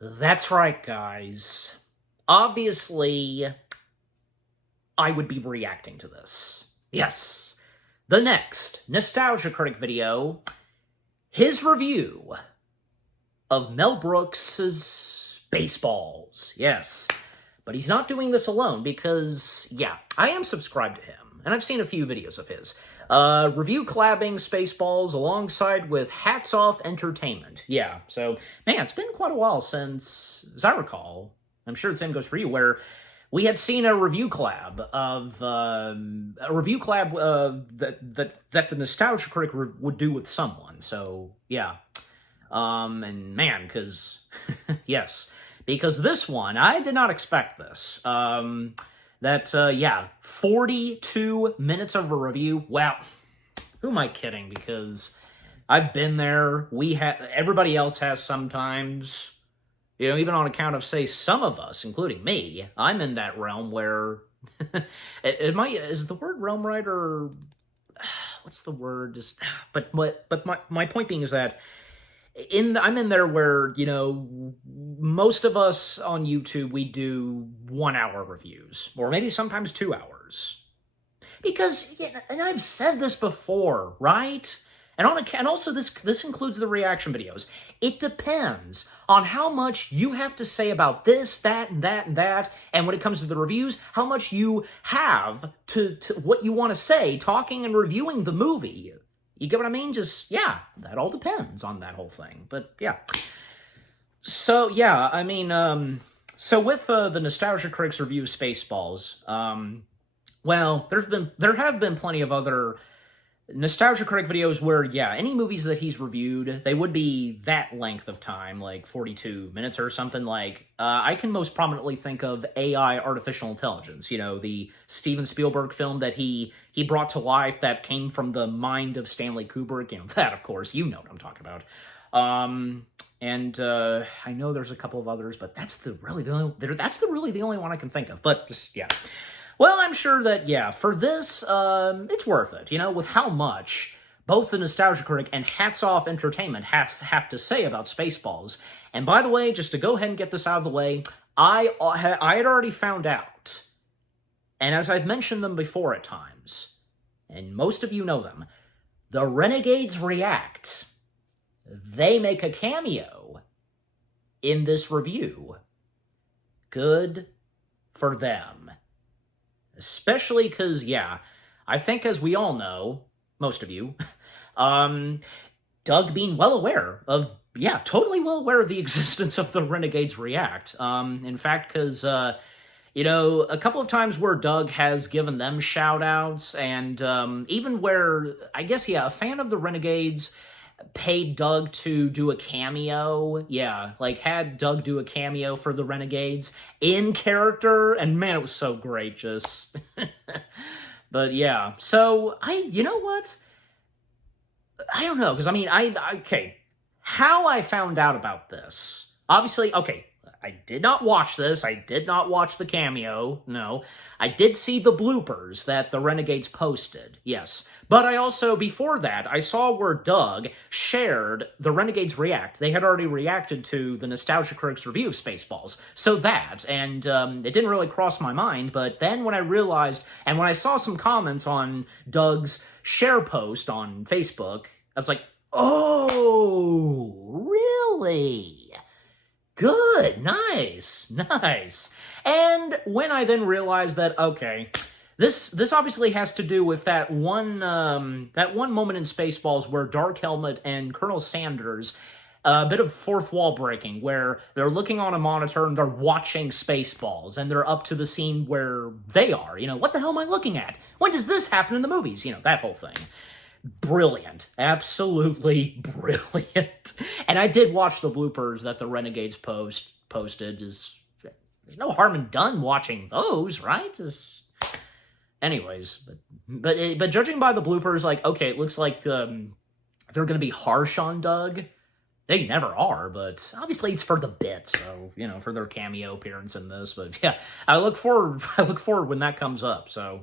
That's right, guys. Obviously, I would be reacting to this. Yes. The next Nostalgia Critic video, his review of Mel Brooks' Spaceballs. Yes. But he's not doing this alone because, yeah, I am subscribed to him, and I've seen a few videos of his. Review collabing Spaceballs alongside with Hats Off Entertainment. Yeah, so, man, it's been quite a while since, as I recall, I'm sure the same goes for you, where we had seen a review collab of, that the Nostalgia Critic would do with someone, so, yeah. And man, because, yes, because this one, I did not expect this. Yeah, 42 minutes of a review. Wow, who am I kidding? Because I've been there. Everybody else has sometimes. You know, even on account of, say, some of us, including me, I'm in that realm where, is the word realm right, or what's the word? But my point being is that I'm in there where, you know, most of us on YouTube, we do 1 hour reviews, or maybe sometimes 2 hours. Because, yeah, and I've said this before, right? And also this includes the reaction videos. It depends on how much you have to say about this, that, and that, and that, and when it comes to the reviews, how much you have to what you want to say, talking and reviewing the movie. You get what I mean? Just, yeah, that all depends on that whole thing. But, yeah. So, yeah, I mean, so with the Nostalgia Critics review of Spaceballs, well, there have been plenty of other Nostalgia Critic videos where, yeah, any movies that he's reviewed, they would be that length of time, like 42 minutes or something. Like, I can most prominently think of AI, Artificial Intelligence, you know, the Steven Spielberg film that he brought to life that came from the mind of Stanley Kubrick. You know, that, of course, you know what I'm talking about. I know there's a couple of others, but that's really the only one I can think of. But just, yeah. Well, I'm sure that, yeah, for this, it's worth it, you know, with how much both the Nostalgia Critic and Hats Off Entertainment have to say about Spaceballs. And by the way, just to go ahead and get this out of the way, I had already found out, and as I've mentioned them before at times, and most of you know them, the Renegades React. They make a cameo in this review. Good for them. Especially because, yeah, I think as we all know, most of you, Doug being well aware of, yeah, totally well aware of the existence of the Renegades React. In fact, because, you know, a couple of times where Doug has given them shout-outs, and even where, I guess, yeah, a fan of the Renegades paid Doug to do a cameo. Yeah, like had Doug do a cameo for the Renegades in character, and man, it was so great, just... But yeah, so, you know what? I don't know, because I mean, okay, how I found out about this, obviously, okay, I did not watch this. I did not watch the cameo. No. I did see the bloopers that the Renegades posted. Yes. But I also, before that, I saw where Doug shared the Renegades React. They had already reacted to the Nostalgia Critics review of Spaceballs. So that, and it didn't really cross my mind, but then when I realized, and when I saw some comments on Doug's share post on Facebook, I was like, oh, really? Good, nice. And when I then realized that, okay, this obviously has to do with that one moment in Spaceballs where Dark Helmet and Colonel Sanders, a bit of fourth wall breaking, where they're looking on a monitor and they're watching Spaceballs, and they're up to the scene where they are. You know, what the hell am I looking at? When does this happen in the movies? You know, that whole thing. Brilliant. Absolutely brilliant. And I did watch the bloopers that the Renegades posted. There's no harm in done watching those, right? Anyways, but judging by the bloopers, like, okay, it looks like they're going to be harsh on Doug. They never are, but obviously it's for the bit, so, you know, for their cameo appearance in this. But yeah, I look forward when that comes up, so...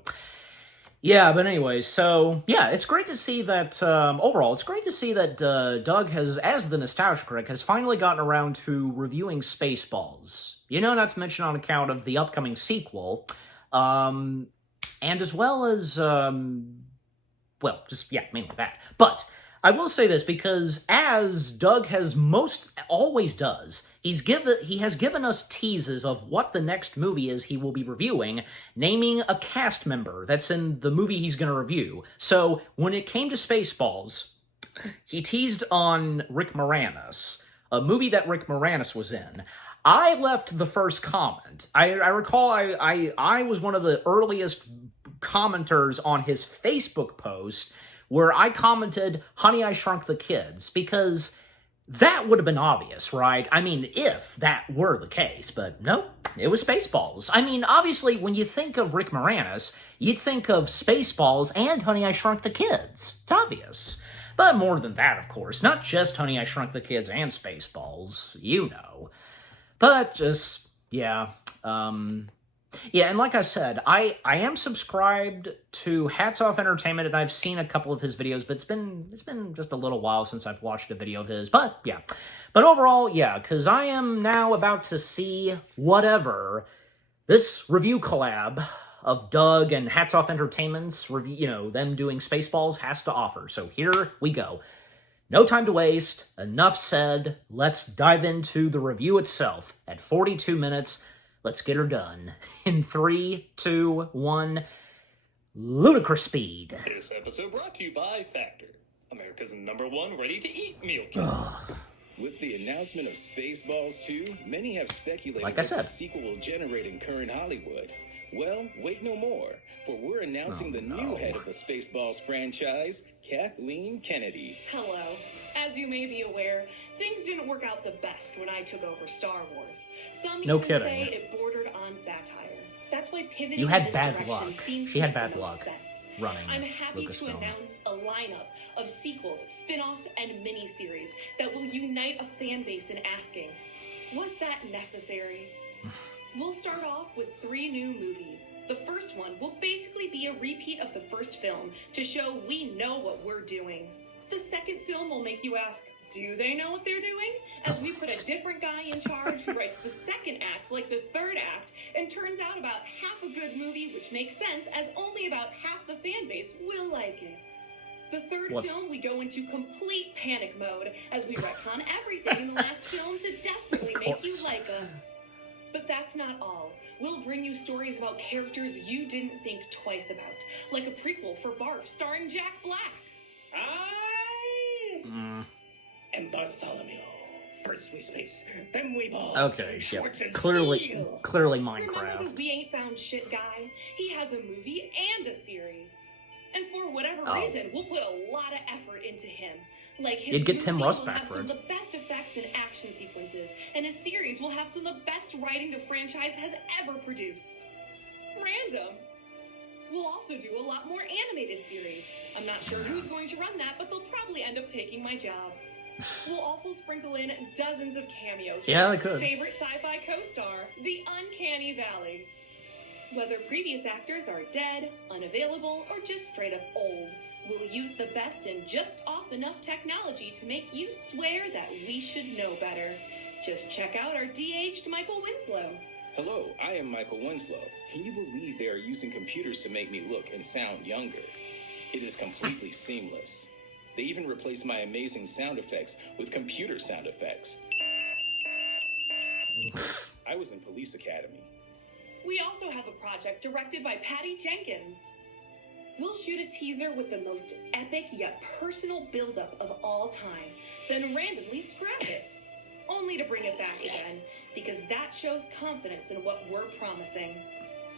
Yeah, but anyway, so yeah, it's great to see that. Overall, it's great to see that Doug has, as the Nostalgia Critic, has finally gotten around to reviewing Spaceballs. You know, not to mention on account of the upcoming sequel, and as well as well, just yeah, mainly that. But I will say this because, as Doug has most always does, he has given us teases of what the next movie is he will be reviewing, naming a cast member that's in the movie he's going to review. So when it came to Spaceballs, he teased on Rick Moranis, a movie that Rick Moranis was in. I left the first comment. I recall I was one of the earliest commenters on his Facebook post where I commented, Honey, I Shrunk the Kids, because that would have been obvious, right? I mean, if that were the case, but no, it was Spaceballs. I mean, obviously, when you think of Rick Moranis, you'd think of Spaceballs and Honey, I Shrunk the Kids. It's obvious. But more than that, of course. Not just Honey, I Shrunk the Kids and Spaceballs, you know. But just, yeah, yeah, and like I said, I am subscribed to Hats Off Entertainment, and I've seen a couple of his videos, but it's been just a little while since I've watched a video of his. But yeah, but overall, yeah, because I am now about to see whatever this review collab of Doug and Hats Off Entertainment's review, you know, them doing Spaceballs has to offer. So here we go. No time to waste. Enough said. Let's dive into the review itself at 42 minutes. Let's get her done. In 3, 2, 1, ludicrous speed. This episode brought to you by Factor, America's #1 ready-to-eat meal kit. With the announcement of Spaceballs 2, many have speculated Like I what said. the sequel will generate in current Hollywood. Well, wait no more, for we're announcing the new head of the Spaceballs franchise, Kathleen Kennedy. Hello. As you may be aware, things didn't work out the best when I took over Star Wars. Some No even kidding. say it bordered on satire. That's why pivoting You had in this bad direction luck. seems She to had make bad the most luck sense. running I'm happy to Lucasfilm. announce a lineup of sequels, spin-offs, and miniseries that will unite a fan base in asking, was that necessary? We'll start off with 3 new movies. The first one will basically be a repeat of the first film to show we know what we're doing. The second film will make you ask, do they know what they're doing? As we put a different guy in charge who writes the second act like the third act, and turns out about half a good movie, which makes sense as only about half the fan base will like it. The third film, we go into complete panic mode as we retcon everything in the last film to desperately make you like us. But that's not all. We'll bring you stories about characters you didn't think twice about, like a prequel for Barf starring Jack Black. And Bartholomew. First we space, then we balls. Okay, yeah. Schwartz and Clearly Steel. Minecraft. Remember the We Ain't Found Shit guy? He has a movie and a series. And for whatever reason, we'll put a lot of effort into him. Like his You'd get Tim movie Russ will back have for some it. of the best effects and action sequences, and his series will have some of the best writing the franchise has ever produced. Random. We'll also do a lot more animated series. I'm not sure who's going to run that, but they'll probably end up taking my job. We'll also sprinkle in dozens of cameos from Yeah, our they could. favorite sci-fi co-star, the Uncanny Valley. Whether previous actors are dead, unavailable, or just straight up old, we'll use the best and just off enough technology to make you swear that we should know better. Just check out our de-aged Michael Winslow. Hello, I am Michael Winslow. Can you believe they are using computers to make me look and sound younger? It is completely seamless. They even replaced my amazing sound effects with computer sound effects. I was in Police Academy. We also have a project directed by Patty Jenkins. We'll shoot a teaser with the most epic yet personal buildup of all time, then randomly scrap it. Only to bring it back again, because that shows confidence in what we're promising.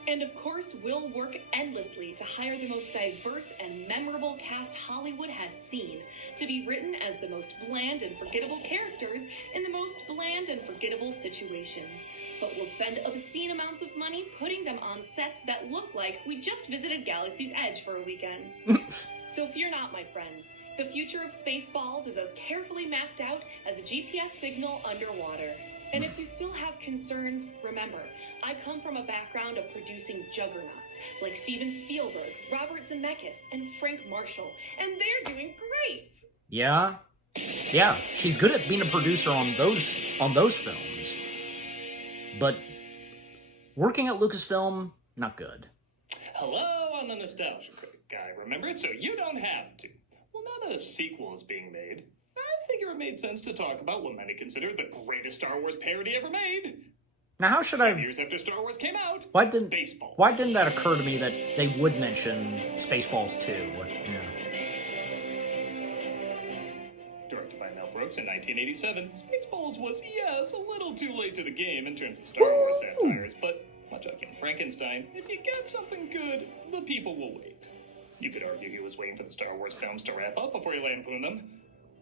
And of course, we'll work endlessly to hire the most diverse and memorable cast Hollywood has seen, to be written as the most bland and forgettable characters in the most bland and forgettable situations. But we'll spend obscene amounts of money putting them on sets that look like we just visited Galaxy's Edge for a weekend. So fear not, my friends. The future of Spaceballs is as carefully mapped out as a GPS signal underwater. And if you still have concerns, remember, I come from a background of producing juggernauts like Steven Spielberg, Robert Zemeckis, and Frank Marshall, and they're doing great. Yeah, she's good at being a producer on those films, but working at Lucasfilm, not good. Hello, I'm a nostalgia critic guy, remember? So you don't have to. Well, now that a sequel is being made, I figure it made sense to talk about what many consider the greatest Star Wars parody ever made. Now, how should I? 5 years after Star Wars came out, Spaceballs. Why didn't that occur to me that they would mention Spaceballs 2? Yeah. Directed by Mel Brooks in 1987, Spaceballs was, yes, a little too late to the game in terms of Star Wars satires, but much like in Frankenstein, if you get something good, the people will wait. You could argue he was waiting for the Star Wars films to wrap up before he lampooned them,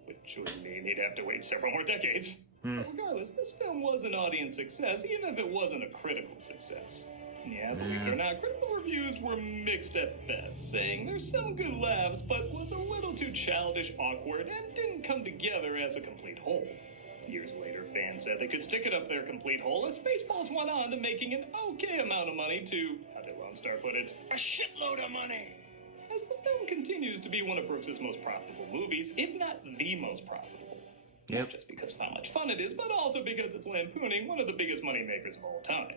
which would mean he'd have to wait several more decades. But regardless, this film was an audience success, even if it wasn't a critical success. Yeah, believe it or not, critical reviews were mixed at best, saying there's some good laughs, but was a little too childish, awkward, and didn't come together as a complete whole. Years later, fans said they could stick it up their complete whole as Spaceballs went on to making an okay amount of money to, how did Lone Star put it? A shitload of money! As the film continues to be one of Brooks' most profitable movies, if not the most profitable. Not just because of how much fun it is, but also because it's lampooning one of the biggest moneymakers of all time.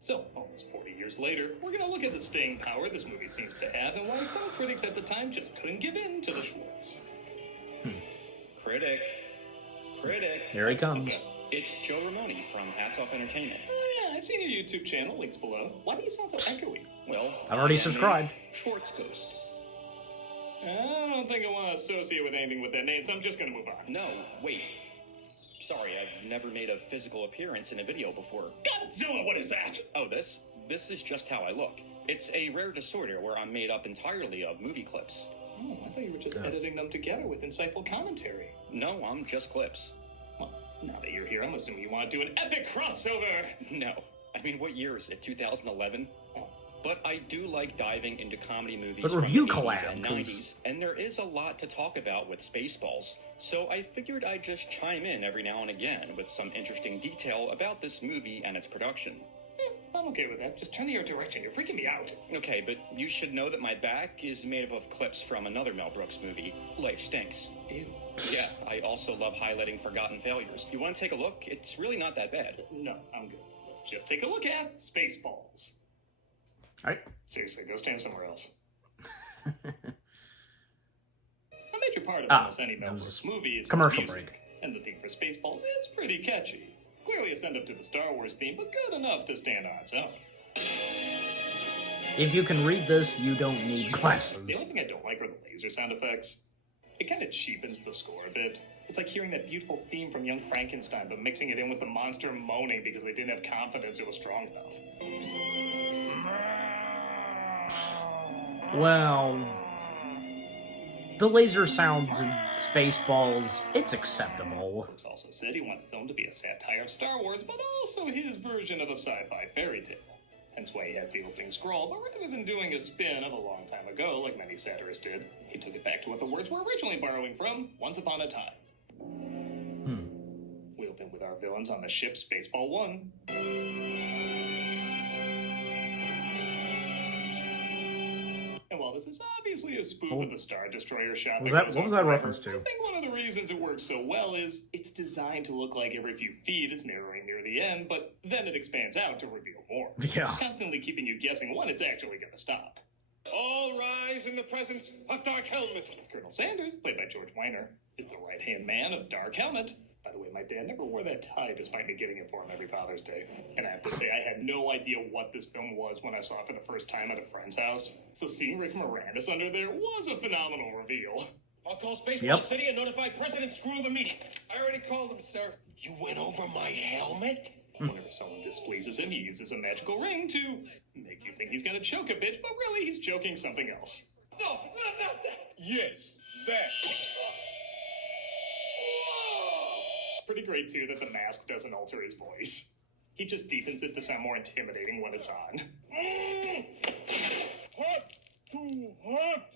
So, almost 40 years later, we're going to look at the staying power this movie seems to have and why some critics at the time just couldn't give in to the Schwartz. Critic. Here he comes. It's Joe Ramone from Hats Off Entertainment. Oh yeah, I've seen your YouTube channel, links below. Why do you sound so echoey? Well, I've already I am subscribed. a Schwartz ghost. I don't think I want to associate with anything with that name, so I'm just going to move on. No, wait. Sorry, I've never made a physical appearance in a video before. Godzilla, what is that? Oh, this is just how I look. It's a rare disorder where I'm made up entirely of movie clips. Oh, I thought you were just editing them together with insightful commentary. No, I'm just clips. Well, now that you're here, I'm assuming you want to do an epic crossover. No. I mean, what year is it? 2011? But I do like diving into comedy movies But from review the 80s collab, and 90s, and there is a lot to talk about with Spaceballs. So I figured I'd just chime in every now and again with some interesting detail about this movie and its production. I'm okay with that. Just turn the other direction. You're freaking me out. Okay, but you should know that my back is made up of clips from another Mel Brooks movie, Life Stinks. Ew. Yeah, I also love highlighting forgotten failures. You want to take a look? It's really not that bad. No, I'm good. Let's just take a look at Spaceballs. Alright. Seriously, go stand somewhere else. A major part of almost any Mel Brooks movie is commercial his music, break. and the theme for Spaceballs is pretty catchy. Clearly a send-up to the Star Wars theme, but good enough to stand on its own. If you can read this, you don't need glasses. The only thing I don't like are the laser sound effects. It kind of cheapens the score a bit. It's like hearing that beautiful theme from Young Frankenstein, but mixing it in with the monster moaning because they didn't have confidence it was strong enough. Well, the laser sounds in Spaceballs, it's acceptable. Brooks also said he wanted the film to be a satire of Star Wars, but also his version of a sci-fi fairy tale. Hence why he has the opening scroll, but rather than doing a spin of a long time ago, like many satirists did, he took it back to what the words were originally borrowing from, Once Upon a Time. We open with our villains on the ship Spaceball 1. And while this is obviously a spoof of the Star Destroyer shot, What was that reference to? I think one of the reasons it works so well is it's designed to look like every few feet is narrowing near the end, but then it expands out to reveal more. Yeah. Constantly keeping you guessing when it's actually going to stop. All rise in the presence of Dark Helmet. Colonel Sanders, played by George Weiner, is the right-hand man of Dark Helmet. By the way, my dad never wore that tie despite me getting it for him every Father's Day. And I have to say, I had no idea what this film was when I saw it for the first time at a friend's house. So seeing Rick Moranis under there was a phenomenal reveal. I'll call Spaceball City and notify President Scroob immediately. I already called him, sir. You went over my helmet? Whenever someone displeases him, he uses a magical ring to make you think he's gonna choke a bitch, but really he's joking something else. No, not that. Yes, that. Pretty great, too, that the mask doesn't alter his voice. He just deepens it to sound more intimidating when it's on. Hot, too hot.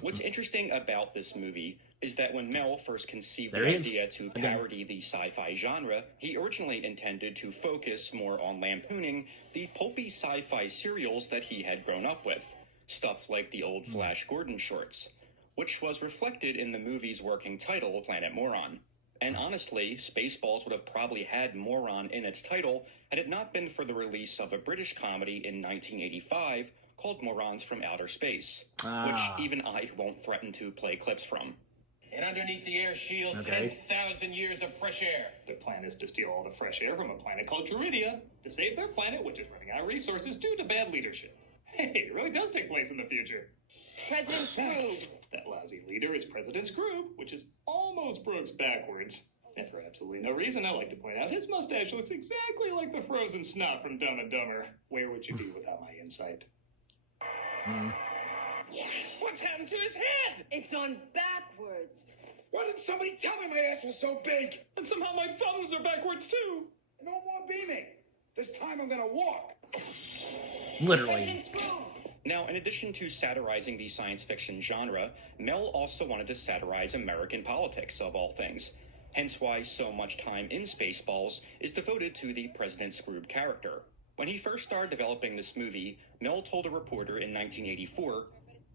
What's interesting about this movie is that when Mel first conceived There the he is. idea to Again. parody the sci-fi genre, he originally intended to focus more on lampooning the pulpy sci-fi serials that he had grown up with, stuff like the old Flash Gordon shorts, which was reflected in the movie's working title, Planet Moron. And honestly, Spaceballs would have probably had moron in its title had it not been for the release of a British comedy in 1985 called Morons from Outer Space, which even I won't threaten to play clips from. And underneath the air shield, Okay. 10,000 years of fresh air. Their plan is to steal all the fresh air from a planet called Druidia to save their planet, which is running out of resources due to bad leadership. Hey, it really does take place in the future. President Scrooge. That lousy leader is President Scrooge, which is almost Brooks backwards. And for absolutely no reason, I like to point out his mustache looks exactly like the frozen snot from Dumb and Dumber. Where would you be without my insight? What's happened to his head? It's on backwards. Why didn't somebody tell me my ass was so big? And somehow my thumbs are backwards too. No more beaming. This time I'm gonna walk. Literally. President Scrooge. Now, in addition to satirizing the science fiction genre, Mel also wanted to satirize American politics, of all things. Hence why so much time in Spaceballs is devoted to the President Scrooge character. When he first started developing this movie, Mel told a reporter in 1984,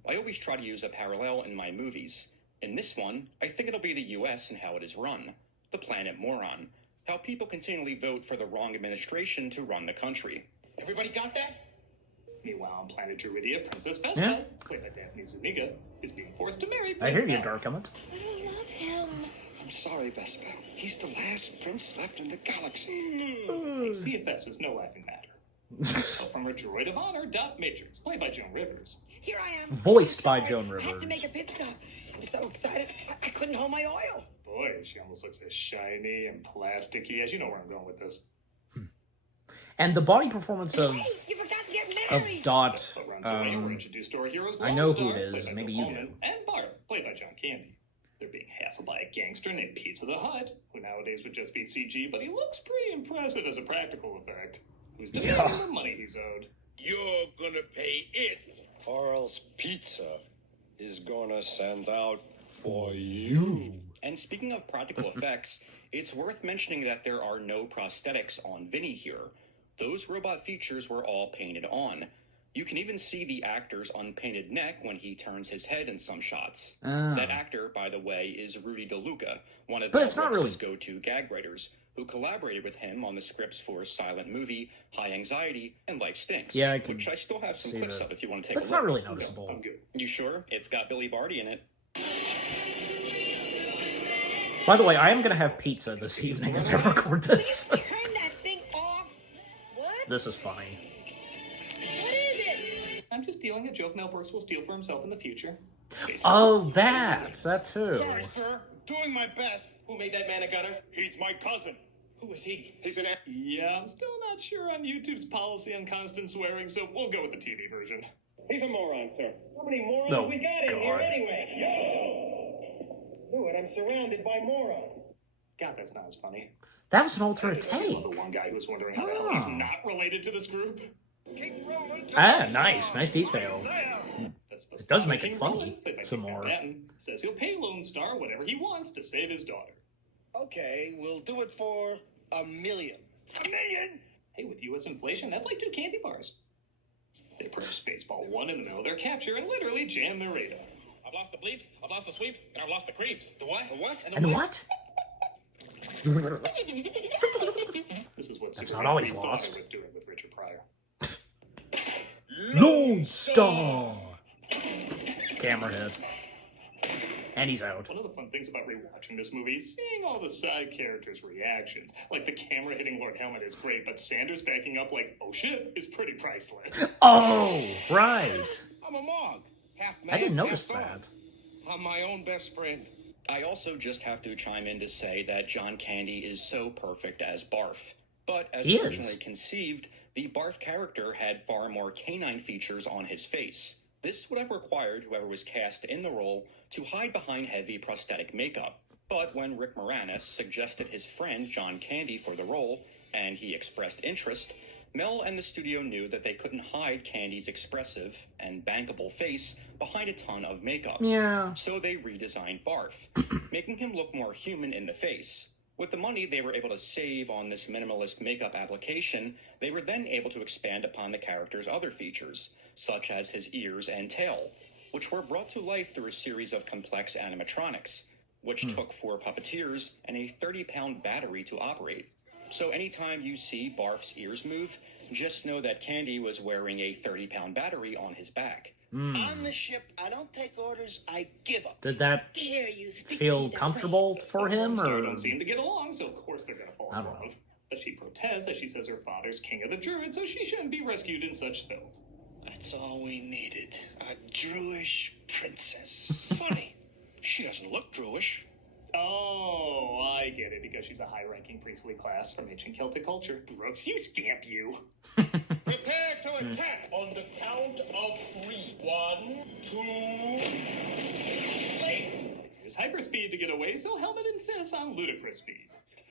"I always try to use a parallel in my movies. In this one, I think it'll be the US and how it is run. The Planet Moron. How people continually vote for the wrong administration to run the country." Everybody got that? Meanwhile, on planet Druidia, Princess Vespa, Yeah. played by Daphne Zuniga, is being forced to marry I Prince hear you, Val. Dark Comment. I don't love him. I'm sorry, Vespa. He's the last prince left in the galaxy. Hey, CFS is no laughing matter. Help from her droid of honor, Dot Matrix, played by Joan Rivers. Here I am. Voiced by Sorry, Joan I had Rivers. to make a pit stop. I'm so excited. I couldn't hold my oil. Boy, she almost looks as shiny and plasticky as you know where I'm going with this. And the body performance of Hey, you forgot to get married. Dot. But runs away, we're introduced to our heroes. I know Lone who Star, it is. played by Maybe Bill you Pullman, do. and Barf, played by John Candy. They're being hassled by a gangster named Pizza the Hut, who nowadays would just be CG, but he looks pretty impressive as a practical effect. Who's demanding the money he's owed. You're gonna pay it. Or else pizza is gonna send out for you. And speaking of practical effects, it's worth mentioning that there are no prosthetics on Vinny here. Those robot features were all painted on. You can even see the actor's unpainted neck when he turns his head in some shots. That actor, by the way, is Rudy DeLuca, one of But it's not Netflix's really- go-to gag writers, who collaborated with him on the scripts for Silent Movie, High Anxiety, and Life Stinks, Yeah, I can which I still have some see clips that. of if you want to take But it's a look. not really noticeable. I'm good. You sure? It's got Billy Barty in it. By the way, I am going to have pizza this evening as I record this. Turn that thing off. What? This is funny. What is it? I'm just stealing a joke Mel Brooks will steal for himself in the future. Oh, that too. Sorry, sir. Doing my best. Who made that man a gunner? He's my cousin. Who is he? He's an actor. Yeah, I'm still not sure on YouTube's policy on constant swearing, so we'll go with the TV version. He's a moron, sir. How many morons No, we got in here God. anyway? Yo! Knew it, I'm surrounded by morons. God, that's not as funny. That was an alternate I take. love the one guy who was wondering how the hell he's not related to this group. Keep rolling to Ah, the nice. star. Nice detail. That's supposed It does to be make it King funny, Roland, played by some King more. Patton, says he'll pay Lone Star whatever he wants to save his daughter. Okay, we'll do it for $1 million. $1 million? Hey, with U.S. inflation, that's like 2 candy bars. They approach Spaceball 1 in the middle of their capture and literally jam their radar. I've lost the bleeps, I've lost the sweeps, and I've lost the creeps. The what? The what? And what? This is what That's Superman not always 3 thought lost. I was doing with Richard Pryor. Lone Star! Camera hit. And he's out. One of the fun things about rewatching this movie is seeing all the side characters' reactions. Like the camera hitting Lord Helmet is great, but Sanders backing up like, oh shit, is pretty priceless. Oh, right. I'm a Mog. Half man, I didn't notice half that. dog. I'm my own best friend. I also just have to chime in to say that John Candy is so perfect as Barf. But as He is. originally conceived, the Barf character had far more canine features on his face. This would have required whoever was cast in the role to hide behind heavy prosthetic makeup. But when Rick Moranis suggested his friend John Candy for the role, and he expressed interest, Mel and the studio knew that they couldn't hide Candy's expressive and bankable face behind a ton of makeup. Yeah. So they redesigned Barf, making him look more human in the face. With the money they were able to save on this minimalist makeup application, they were then able to expand upon the character's other features, such as his ears and tail, which were brought to life through a series of complex animatronics, which took 4 puppeteers and a 30-pound battery to operate. So anytime you see Barf's ears move, just know that Candy was wearing a 30-pound battery on his back. On the ship, I don't take orders, I give up. Did that Dare you speak feel to me comfortable for him, Star or don't seem to get along, so of course they're gonna fall I in don't know. love. But she protests as she says her father's king of the druids, so she shouldn't be rescued in such filth. That's all we needed. A Druish princess. Funny, she doesn't look Druish. Oh, I get it, because she's a high-ranking priestly class from ancient Celtic culture. Brooks, you scamp you. Prepare to attack on the count of 3. 1, 2, 3. Use hyperspeed to get away, so Helmet insists on ludicrous speed.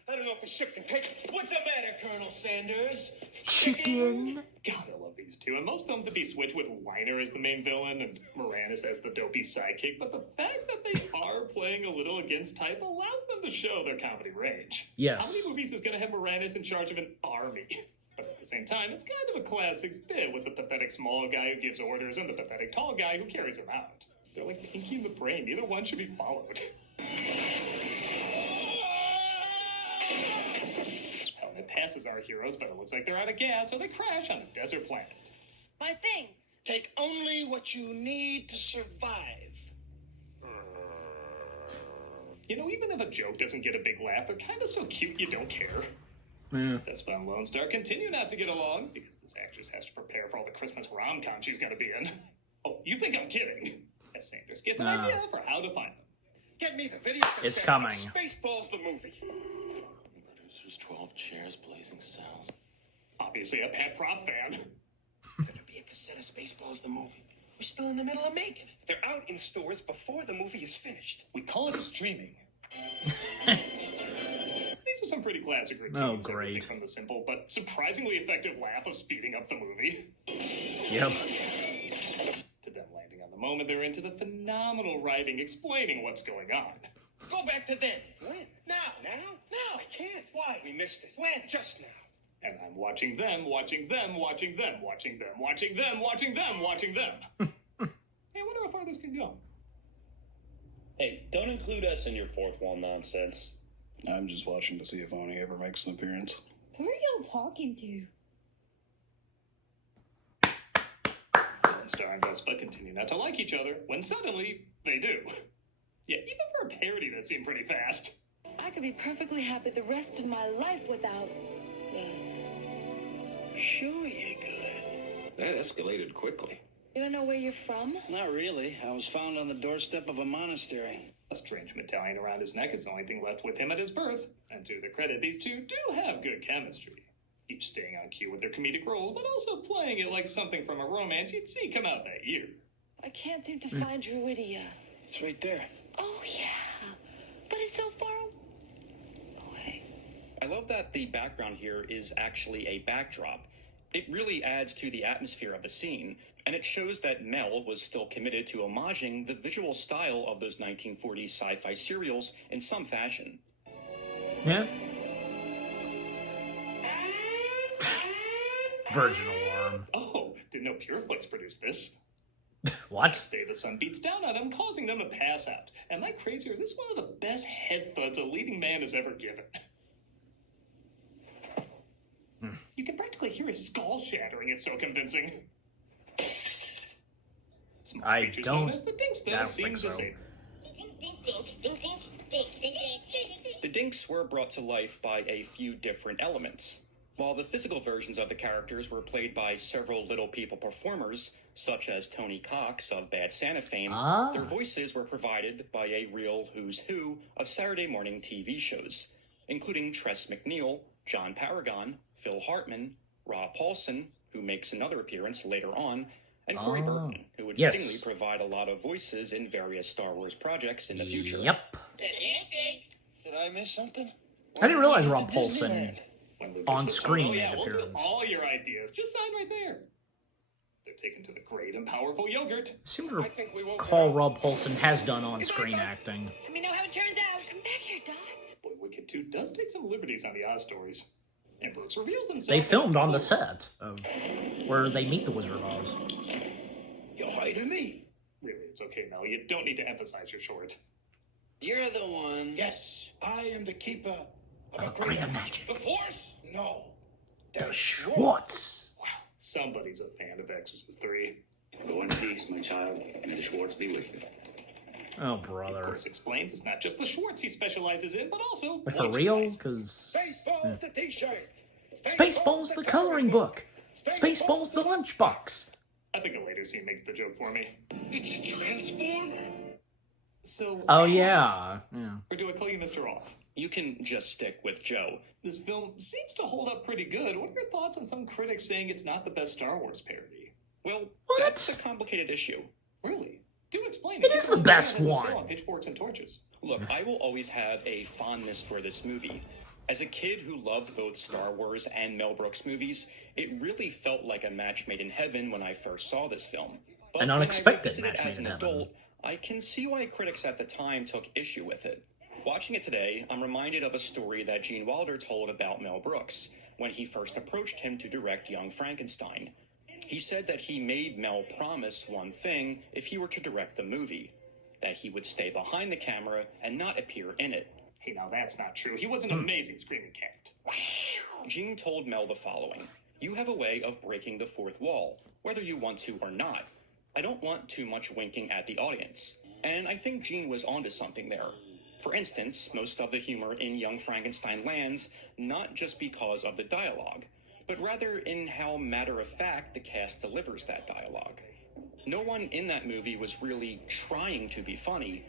I don't know if the ship can take it. What's the matter, Colonel Sanders? chicken? God, I love these two. In most films, it'd be switched with Weiner as the main villain and Moranis as the dopey sidekick, but the fact that they are playing a little against type allows them to show their comedy range. How Yes. many movies is going to have Moranis in charge of an army? But at the same time, it's kind of a classic bit with the pathetic small guy who gives orders and the pathetic tall guy who carries him out. They're like Pinky and the Brain. Neither one should be followed. Helmet passes our heroes, but it looks like they're out of gas, so they crash on a desert planet. My things. Take only what you need to survive. You know, even if a joke doesn't get a big laugh, they're kind of so cute you don't care. Yeah. That's when Lone Star continue not to get along, because this actress has to prepare for all the Christmas rom-com she's going to be in. Oh, you think I'm kidding? As Sanders gets an idea for how to find them. Get me the video cassette. It's coming. Spaceballs the movie. Producers, 12 chairs, blazing sounds. Obviously a Pat Prop fan. Gonna be a cassette of Spaceballs the movie. We're still in the middle of making it. They're out in stores before the movie is finished. We call it streaming. These are some pretty classic routines. Oh, great. Everything from the simple but surprisingly effective laugh of speeding up the movie, Yep. to them landing on the moment they're into the phenomenal writing explaining what's going on. Go back to then. When? Now. Now? No, I can't. Why? We missed it. When? Just now. And I'm watching them, watching them, watching them, watching them, watching them, watching them, watching them. Hey, I wonder how far this can go. Hey, don't include us in your fourth wall nonsense. I'm just watching to see if Oni ever makes an appearance. Who are y'all talking to? Lone Star and Vespa continue not to like each other when suddenly they do. Yeah, even for a parody, that seemed pretty fast. I could be perfectly happy the rest of my life without... Sure you could. That escalated quickly. You don't know where you're from? Not really. I was found on the doorstep of a monastery. A strange medallion around his neck is the only thing left with him at his birth. And to their credit, these two do have good chemistry. Each staying on cue with their comedic roles, but also playing it like something from a romance you'd see come out that year. I can't seem to find Druidia. It's right there. Oh, yeah. But it's so far away. I love that the background here is actually a backdrop. It really adds to the atmosphere of the scene, and it shows that Mel was still committed to homaging the visual style of those 1940s sci-fi serials in some fashion. Yeah. Virginal worm. Oh, didn't know Pureflix produced this. What? Day the sun beats down on him, causing them to pass out. And like crazier, is this one of the best head thuds a leading man has ever given. You can practically hear his skull shattering, it's so convincing. Small I creatures don't- known as the Dinks, though, I don't seem think to so. say The Dinks were brought to life by a few different elements. While the physical versions of the characters were played by several Little People performers, such as Tony Cox of Bad Santa fame, their voices were provided by a real who's who of Saturday morning TV shows, including Tress MacNeille, John Paragon, Phil Hartman, Rob Paulson, who makes another appearance later on, and Corey Burton, who would Yes. fittingly provide a lot of voices in various Star Wars projects in the future. Yep. Did I miss something? I didn't realize Why Rob to Paulson Disneyland? When Lucas On was screen told, oh yeah, made we'll do appearance. all your ideas. Just sign right there. They're taken to the great and powerful yogurt. I seem to recall Rob Paulson has done on-screen acting. Let me know how it turns out. Come back here, Dot. Boy, Wicked 2 does take some liberties on the Oz stories. And Brooks reveals himself. They filmed on the set of where they meet the Wizard of Oz. You're hiding me. Really, it's okay, Mel. You don't need to emphasize your short. You're the one. Yes, I am the keeper of a greater greater magic. The Force? No. The Schwartz. Well, somebody's a fan of Exorcist 3. Go in peace, my child, and the Schwartz be with you. Oh, Of brother. course, explains it's not just the Schwartz he specializes in, but also Like, for real? merchandise. Because Spaceballs the T-shirt. Spaceballs the coloring book. Spaceballs the lunchbox. I think a later scene makes the joke for me. It's a transformer. So, Oh, yeah. or do I call you Mr. Off? You can just stick with Joe. This film seems to hold up pretty good. What are your thoughts on some critics saying it's not the best Star Wars parody? Well, What? that's a complicated issue. Really? Do explain It is the best It has a one. sale on Pitchforks and Torches. Look, I will always have a fondness for this movie. As a kid who loved both Star Wars and Mel Brooks movies, it really felt like a match made in heaven when I first saw this film. But An when I unexpected revisited match as made an in heaven. adult, I can see why critics at the time took issue with it. Watching it today, I'm reminded of a story that Gene Wilder told about Mel Brooks when he first approached him to direct Young Frankenstein. He said that he made Mel promise one thing if he were to direct the movie, that he would stay behind the camera and not appear in it. Hey, now that's not true. He was an amazing screaming cat. Gene told Mel the following: "You have a way of breaking the fourth wall, whether you want to or not. I don't want too much winking at the audience." And I think Gene was onto something there. For instance, most of the humor in Young Frankenstein lands not just because of the dialogue, but rather in how matter-of-fact the cast delivers that dialogue. No one in that movie was really trying to be funny.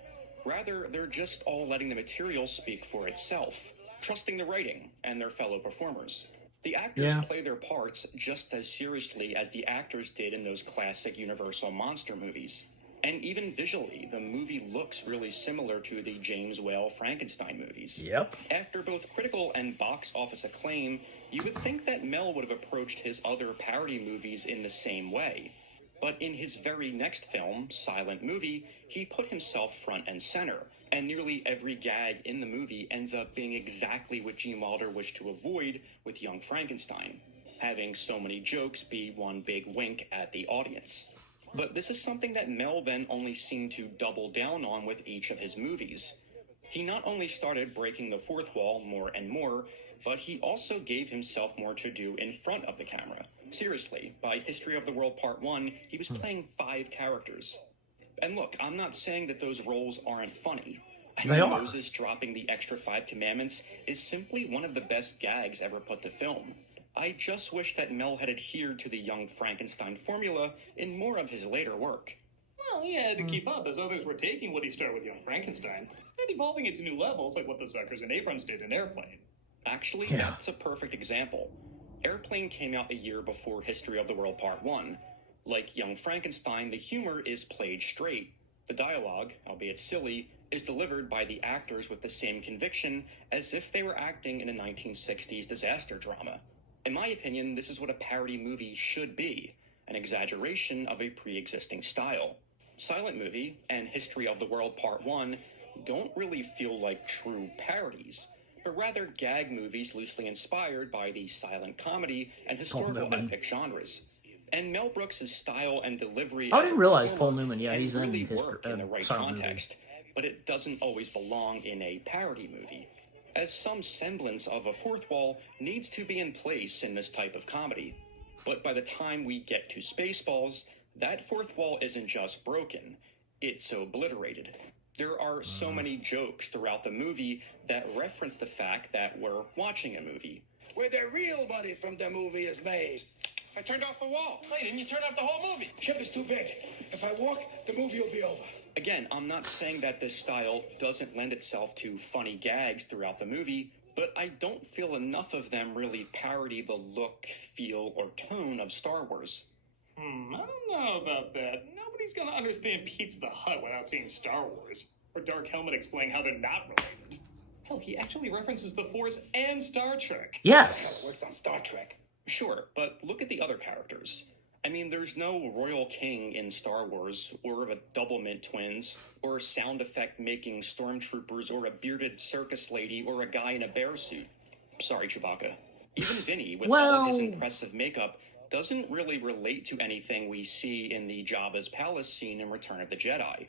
Rather, they're just all letting the material speak for itself, trusting the writing and their fellow performers. The actors play their parts just as seriously as the actors did in those classic Universal monster movies. And even visually, the movie looks really similar to the James Whale Frankenstein movies. Yep. After both critical and box office acclaim, you would think that Mel would have approached his other parody movies in the same way. But in his very next film, Silent Movie, he put himself front and center, and nearly every gag in the movie ends up being exactly what Gene Wilder wished to avoid with Young Frankenstein, having so many jokes be one big wink at the audience. But this is something that Mel then only seemed to double down on with each of his movies. He not only started breaking the fourth wall more and more, but he also gave himself more to do in front of the camera. Seriously, by History of the World Part 1, he was playing 5 characters. And look, I'm not saying that those roles aren't funny. I They mean, are. Moses dropping the extra 5 commandments is simply one of the best gags ever put to film. I just wish that Mel had adhered to the Young Frankenstein formula in more of his later work. Well, he had to keep up as others were taking what he started with Young Frankenstein and evolving it to new levels like what the Zuckers and Abrams did in Airplane. Actually, that's a perfect example. Airplane came out a year before History of the World Part 1. Like Young Frankenstein, the humor is played straight. The dialogue, albeit silly, is delivered by the actors with the same conviction as if they were acting in a 1960s disaster drama. In my opinion, this is what a parody movie should be, an exaggeration of a pre-existing style. Silent Movie and History of the World Part 1 don't really feel like true parodies, but rather gag movies loosely inspired by the silent comedy and historical epic genres. And Mel Brooks' style and delivery... I didn't realize Paul Newman, he's in really his work in the right Silent Movie. context, but it doesn't always belong in a parody movie, as some semblance of a fourth wall needs to be in place in this type of comedy. But by the time we get to Spaceballs, that fourth wall isn't just broken, it's obliterated. There are so many jokes throughout the movie that reference the fact that we're watching a movie. Where the real money from the movie is made. I turned off the wall. Wait, didn't you turn off the whole movie? Ship is too big. If I walk, the movie will be over. Again, I'm not saying that this style doesn't lend itself to funny gags throughout the movie, but I don't feel enough of them really parody the look, feel, or tone of Star Wars. I don't know about that. Nobody's gonna understand Pizza the Hut without seeing Star Wars. Or Dark Helmet explaining how they're not related. Hell, he actually references the Force and Star Trek. Yes. Works on Star Trek. Sure, but look at the other characters. I mean, there's no royal king in Star Wars, or a Doublemint twins, or sound effect making stormtroopers, or a bearded circus lady, or a guy in a bear suit. Sorry, Chewbacca. Even Vinny, with all of his impressive makeup, doesn't really relate to anything we see in the Jabba's palace scene in Return of the Jedi.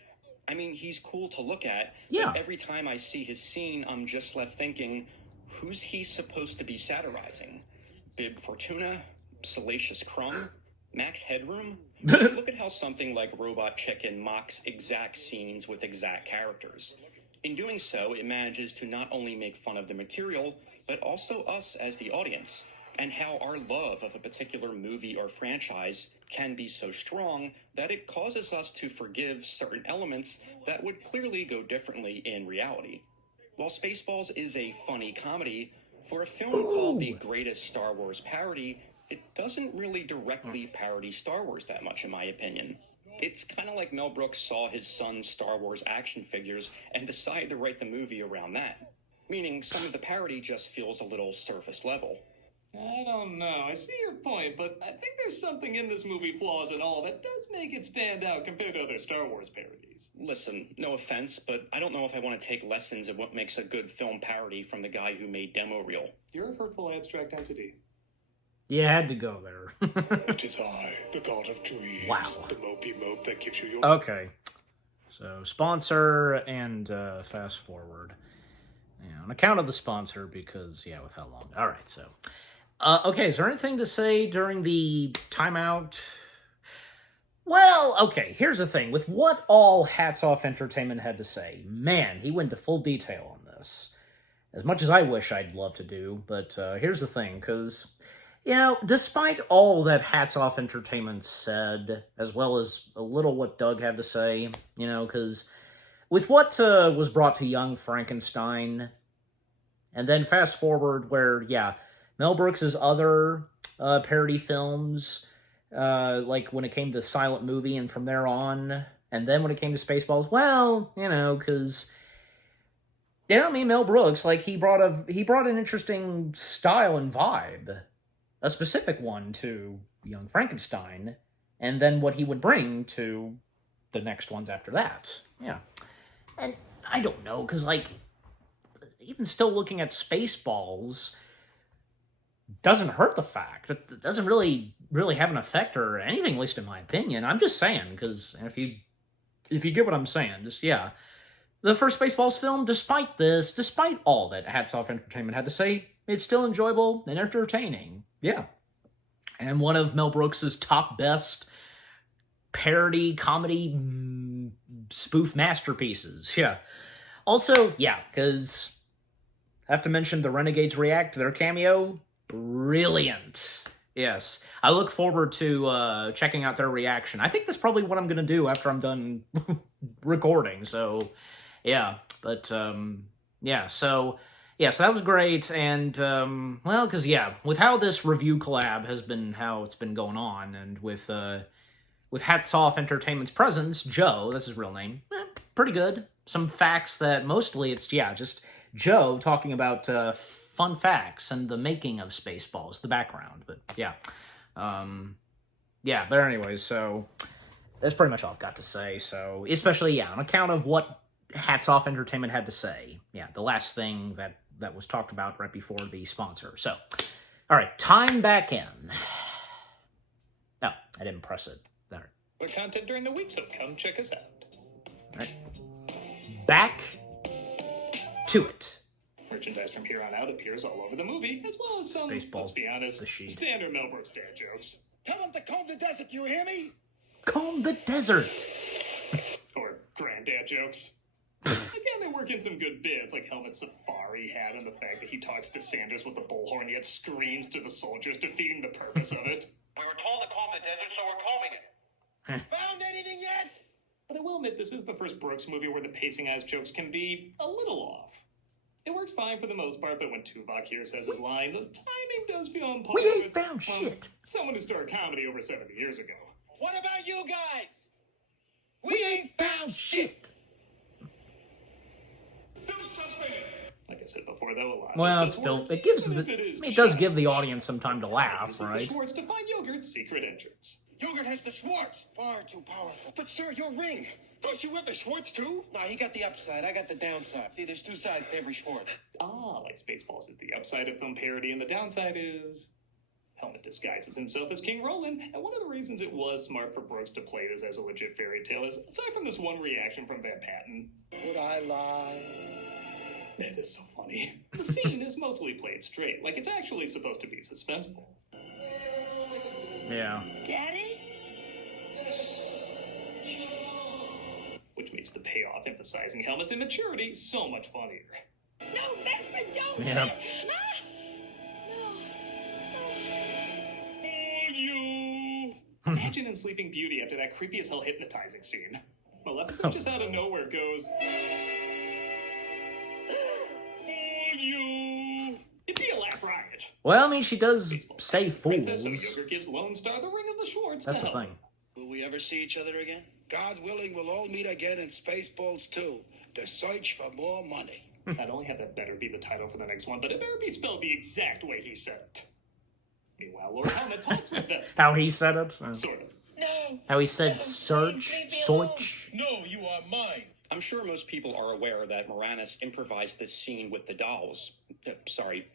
I mean, he's cool to look at, but every time I see his scene, I'm just left thinking, who's he supposed to be satirizing? Bib Fortuna? Salacious Crumb? Max Headroom? Look at how something like Robot Chicken mocks exact scenes with exact characters. In doing so, it manages to not only make fun of the material, but also us as the audience, and how our love of a particular movie or franchise can be so strong that it causes us to forgive certain elements that would clearly go differently in reality. While Spaceballs is a funny comedy, for a film called The Greatest Star Wars Parody, it doesn't really directly parody Star Wars that much, in my opinion. It's kind of like Mel Brooks saw his son's Star Wars action figures and decided to write the movie around that. Meaning some of the parody just feels a little surface level. I don't know. I see your point, but I think there's something in this movie, flaws and all, that does make it stand out compared to other Star Wars parodies. Listen, no offense, but I don't know if I want to take lessons of what makes a good film parody from the guy who made Demo Reel. You're a hurtful abstract entity. You had to go there. It is I, the god of dreams. Wow. The mopey mope that gives you your... Okay. So, sponsor and fast forward. On account of the sponsor, because, with how long. Alright, so... okay, is there anything to say during the timeout? Well, okay, here's the thing. With what all Hats Off Entertainment had to say, man, he went into full detail on this. As much as I wish I'd love to do, but here's the thing, because, despite all that Hats Off Entertainment said, as well as a little what Doug had to say, because with what was brought to Young Frankenstein, and then fast forward where, Mel Brooks' other parody films, like when it came to Silent Movie and from there on, and then when it came to Spaceballs, because, Mel Brooks, he brought an interesting style and vibe, a specific one to Young Frankenstein, and then what he would bring to the next ones after that. Yeah. And I don't know, because, even still looking at Spaceballs doesn't hurt the fact. It doesn't really have an effect or anything, at least in my opinion. I'm just saying, because if you get what I'm saying, just, the first Spaceballs film, despite all that Hats Off Entertainment had to say, it's still enjoyable and entertaining. Yeah. And one of Mel Brooks' top best parody, comedy, spoof masterpieces. Yeah. Also, because I have to mention the Renegades React, their cameo, brilliant. Yes. I look forward to checking out their reaction. I think that's probably what I'm going to do after I'm done recording, so, yeah. But, so that was great, and, because, with how this review collab has been, how it's been going on, and with Hats Off Entertainment's presence, Joe, that's his real name, pretty good. Some facts that mostly it's, just Joe talking about fun facts and the making of Spaceballs, the background, but, but anyways, so, that's pretty much all I've got to say, so, especially, on account of what Hats Off Entertainment had to say, the last thing that was talked about right before the sponsor, so, alright, time back in. No, I didn't press it, there. We're content during the week, so come check us out. Alright. Back to it. Merchandise from here on out appears all over the movie, as well as some, Spaceballs, let's be honest, the sheet. standard Mel Brooks dad jokes. Tell them to comb the desert, you hear me? Comb the desert! Or granddad jokes. Again, they work in some good bits, like Helmet Safari hat and the fact that he talks to Sanders with the bullhorn, yet screams to the soldiers, defeating the purpose of it. We were told to comb the desert, so we're combing it. Found anything yet? But I will admit, this is the first Brooks movie where the pacing on his jokes can be a little off. It works fine for the most part, but when Tuvok here says his line, the timing does feel on par. We ain't found shit. Someone who started comedy over 70 years ago. What about you guys? We ain't found shit. Do something! Like I said before, though, a lot Well, of it's this still does work, it gives even the if it is it does shoddy. give the audience some time to laugh, Uses right? the Schwartz to find Yogurt's secret entrance. Yogurt has the Schwartz. Far too powerful. But, sir, your ring. Don't you have the Schwartz, too? No, he got the upside. I got the downside. See, there's two sides to every Schwartz. Ah, like Spaceballs is the upside of film parody, and the downside is Helmet disguises himself as King Roland, and one of the reasons it was smart for Brooks to play this as a legit fairy tale is, aside from this one reaction from Van Patten, Would I lie? that is so funny. The scene is mostly played straight, like it's actually supposed to be suspenseful. Yeah. Daddy? Which makes the payoff emphasizing Helmet's immaturity so much funnier. No, Vesper, don't! Yeah. You! Imagine in Sleeping Beauty after that creepy as hell hypnotizing scene. Maleficent just out of nowhere goes, you! It'd be a laugh riot. Well, I mean, she does say Princess, so fools. Yogurt gives Lone Star the ring of the Schwartz That's to the help. thing. Will we ever see each other again? God willing, we'll all meet again in Spaceballs 2. The search for more money. Not only have that better be the title for the next one, but it better be spelled the exact way he said it. Meanwhile, Lord Helmet talks with Vesper. How he said it. Sort of. No. How he said search, search. No, you are mine. I'm sure most people are aware that Moranis improvised this scene with the dolls.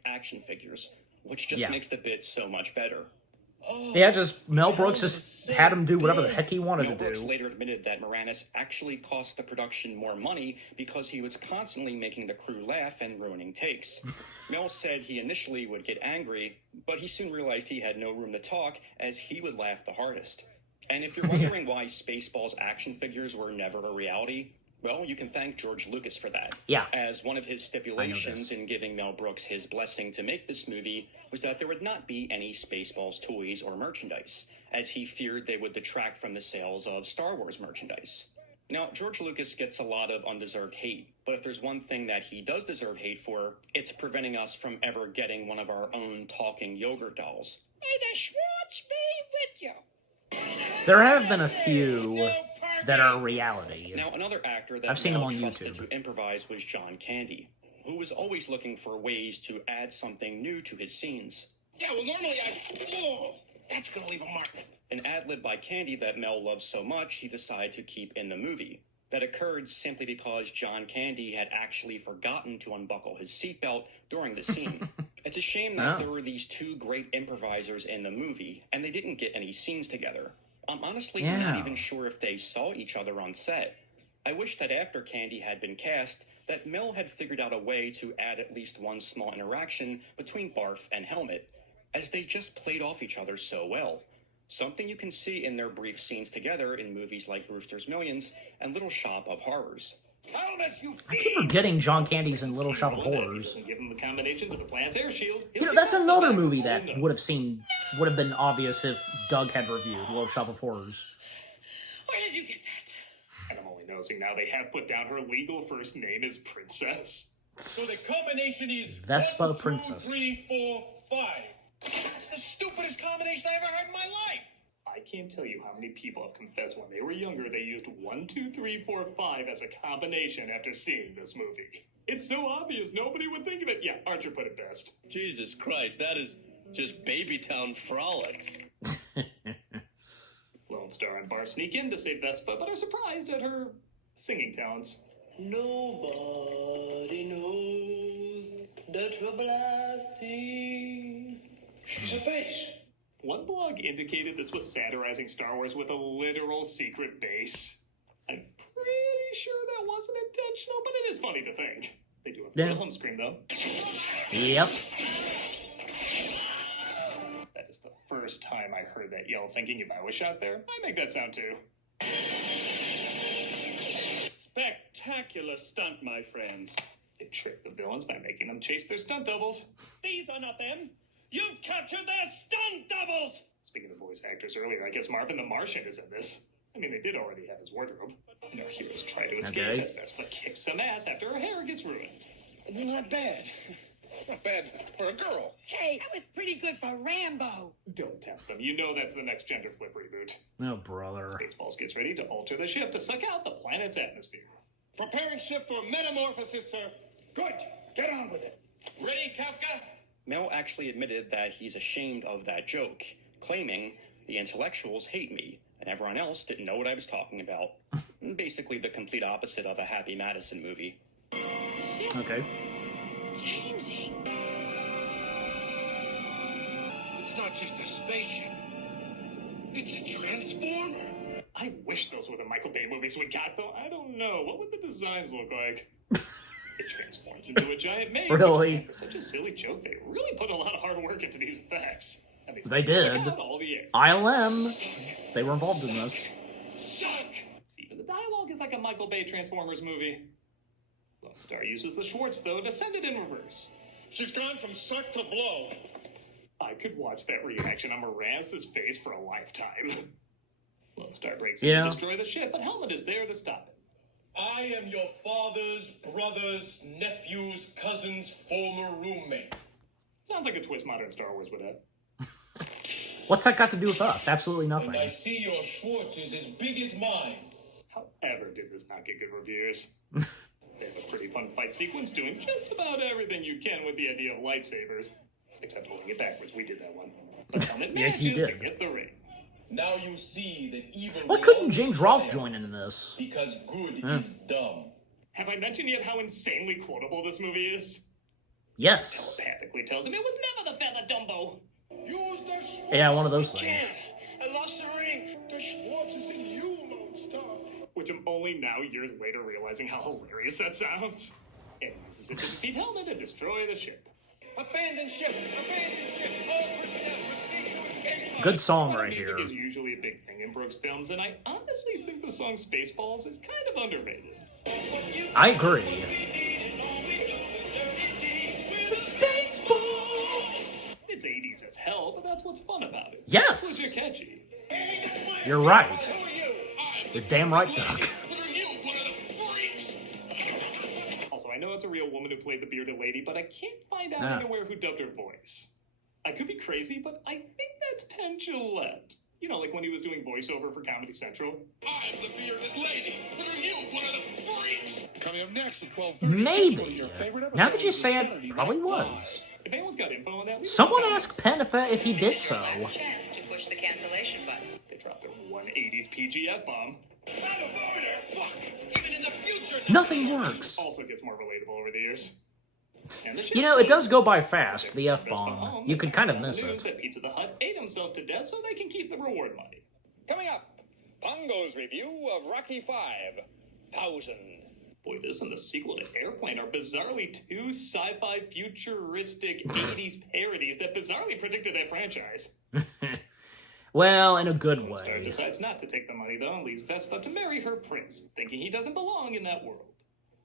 Action figures. Which just makes the bit so much better. Yeah, just Mel Brooks just had him do whatever the heck he wanted Mel to Brooks do. later admitted that Moranis actually cost the production more money because he was constantly making the crew laugh and ruining takes. Mel said he initially would get angry, but he soon realized he had no room to talk as he would laugh the hardest. And if you're wondering why Spaceballs action figures were never a reality, well, you can thank George Lucas for that. Yeah. As one of his stipulations in giving Mel Brooks his blessing to make this movie was that there would not be any Spaceballs toys or merchandise, as he feared they would detract from the sales of Star Wars merchandise. Now, George Lucas gets a lot of undeserved hate, but if there's one thing that he does deserve hate for, it's preventing us from ever getting one of our own talking yogurt dolls. May the Schwartz be with you. There have been a few that are reality. Now, another actor that I've seen Mel him on trusted YouTube. to improvise was John Candy, who was always looking for ways to add something new to his scenes. Yeah, well, normally Oh, that's gonna leave a mark. An ad-lib by Candy that Mel loves so much he decided to keep in the movie. That occurred simply because John Candy had actually forgotten to unbuckle his seatbelt during the scene. It's a shame that there were these two great improvisers in the movie, and they didn't get any scenes together. I'm honestly not even sure if they saw each other on set. I wish that after Candy had been cast, that Mel had figured out a way to add at least one small interaction between Barf and Helmet, as they just played off each other so well. Something you can see in their brief scenes together in movies like Brewster's Millions and Little Shop of Horrors. I keep forgetting John Candy's in Little Shop of Horrors. Give him the combination to the planet's air shield. You know, that's another movie that would have been obvious if Doug had reviewed Little Shop of Horrors. Where did you get that? And I'm only noticing now they have put down her legal first name as Princess. So the combination is Vespa 1, 2, Princess. 3, 4, 5. That's the stupidest combination I ever heard in my life. I can't tell you how many people have confessed when they were younger they used 1, 2, 3, 4, 5 as a combination after seeing this movie. It's so obvious, nobody would think of it. Yeah, Archer put it best. Jesus Christ, that is just Babytown frolics. Lone Star and Bar sneak in to save Vespa, but are surprised at her singing talents. Nobody knows the trouble I see. She's a base. One blog indicated this was satirizing Star Wars with a literal secret base. I'm pretty sure that wasn't intentional, but it is funny to think. They do have the Wilhelm scream, though. Yep. That is the first time I heard that yell thinking if I was shot there, I make that sound too. Spectacular stunt, my friends. They trick the villains by making them chase their stunt doubles. These are not them. You've captured their stunt doubles! Speaking of voice actors earlier, I guess Marvin the Martian is in this. I mean, they did already have his wardrobe. And our heroes try to escape as Vespa kicks some ass after her hair gets ruined. Not bad. Not bad for a girl. Hey, that was pretty good for Rambo. Don't tempt them. You know that's the next gender flip reboot. Oh, brother. Spaceballs gets ready to alter the ship to suck out the planet's atmosphere. Preparing ship for metamorphosis, sir. Good. Get on with it. Ready, Kafka? Mel actually admitted that he's ashamed of that joke, claiming the intellectuals hate me, and everyone else didn't know what I was talking about. Basically the complete opposite of a Happy Madison movie. Okay. Changing. It's not just a spaceship. It's a transformer. I wish those were the Michael Bay movies we got, though. I don't know. What would the designs look like? It transforms into a giant maid. Really? For such a silly joke, they really put a lot of hard work into these effects. And They did. All the ILM. They were involved in this. Suck! See, even the dialogue is like a Michael Bay Transformers movie. Lone Star uses the Schwartz, though, to send it in reverse. She's gone from suck to blow. I could watch that reaction on Moran's face for a lifetime. Lone Star breaks in Yeah. to destroy the ship, but Helmet is there to stop it. I am your father's brother's nephew's cousin's former roommate. Sounds like a twist modern Star Wars would have. What's that got to do with us? Absolutely nothing. And I see your Schwartz is as big as mine. However did this not get good reviews? They have a pretty fun fight sequence doing just about everything you can with the idea of lightsabers. Except holding it backwards, we did that one. But Helmet Yes, you manages to did. get the ring. Now you see that evil. Why couldn't belongs James to Rolfe them, join into this? Because good Huh. is dumb. Have I mentioned yet how insanely quotable this movie is? Yes. Telepathically tells him it was never the feather Dumbo. Use the Schwartz. Yeah, one of those things. Can't. I lost the ring. The Schwartz is in you, Lone Star. Which I'm only now, years later, realizing how hilarious that sounds. And uses it to defeat Helmet and destroy the ship. Abandon ship. Abandon ship. All personnel proceed to escape. Good song right Music here. is usually a big thing in Brooks films, and I honestly think the song Spaceballs is kind of underrated. I agree. It's 80s as hell, but that's what's fun about it. Yes. It's legit catchy. You're right. You're damn right, Doc. Also, I know it's a real woman who played the bearded lady, but I can't find out Ah. anywhere who dubbed her voice. I could be crazy, but I think that's Penn Jillette. You know, like when he was doing voiceover for Comedy Central. I'm the bearded lady. What are you, one of the freaks? Coming up next at 12:30. Maybe. Your favorite episode Now that you of say Saturday it, probably Night Live. was. If anyone's got info on that, Someone asked Penn if he did so. Chance to push the cancellation button. They dropped their 180s PGF bomb. Out of order. Fuck. Even in the future. Nothing works. Also gets more relatable over the years. And the You know, it does go by ship fast, the best F-bomb. home, You could kind of and miss the news it. that Pizza the Hut ate himself to death so they can keep the reward money. Coming up, Pongo's review of Rocky 5,000. Boy, this and the sequel to Airplane are bizarrely two sci-fi futuristic 80s parodies that bizarrely predicted that franchise. Well, in a good Lone Star way. decides not to take the money, though, and leaves Vespa to marry her prince, thinking he doesn't belong in that world.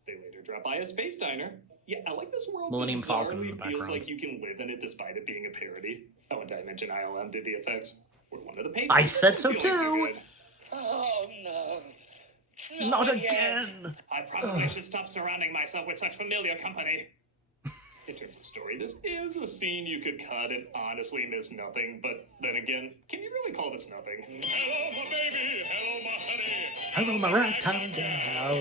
They later drop by a space diner. Yeah, I like this world. Millennium Falcon in the bizarrely background. feels like you can live in it despite it being a parody. Oh, and did I mention ILM did the effects? We're one of the pages. I said so Feeling too. good. Oh, no. Not again. I probably should stop surrounding myself with such familiar company. In terms of story, this is a scene you could cut and honestly miss nothing, but then again, can you really call this nothing? Hello, my baby. Hello, my honey. Hello, my ragtime gal.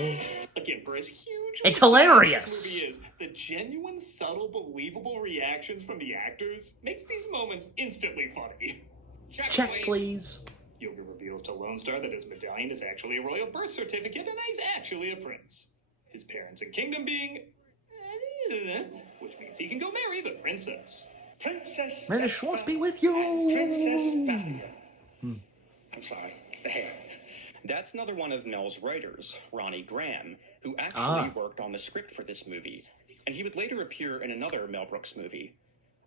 Again, for as huge It's as hilarious. this movie is, the genuine, subtle, believable reactions from the actors makes these moments instantly funny. Check, please. Yoga reveals to Lone Star that his medallion is actually a royal birth certificate and that he's actually a prince. His parents and kingdom being... which means he can go marry the princess. Princess. May the Schwartz be with you. Princess Valiant. I'm sorry. It's the hair. That's another one of Mel's writers, Ronnie Graham, who actually worked on the script for this movie. And he would later appear in another Mel Brooks movie.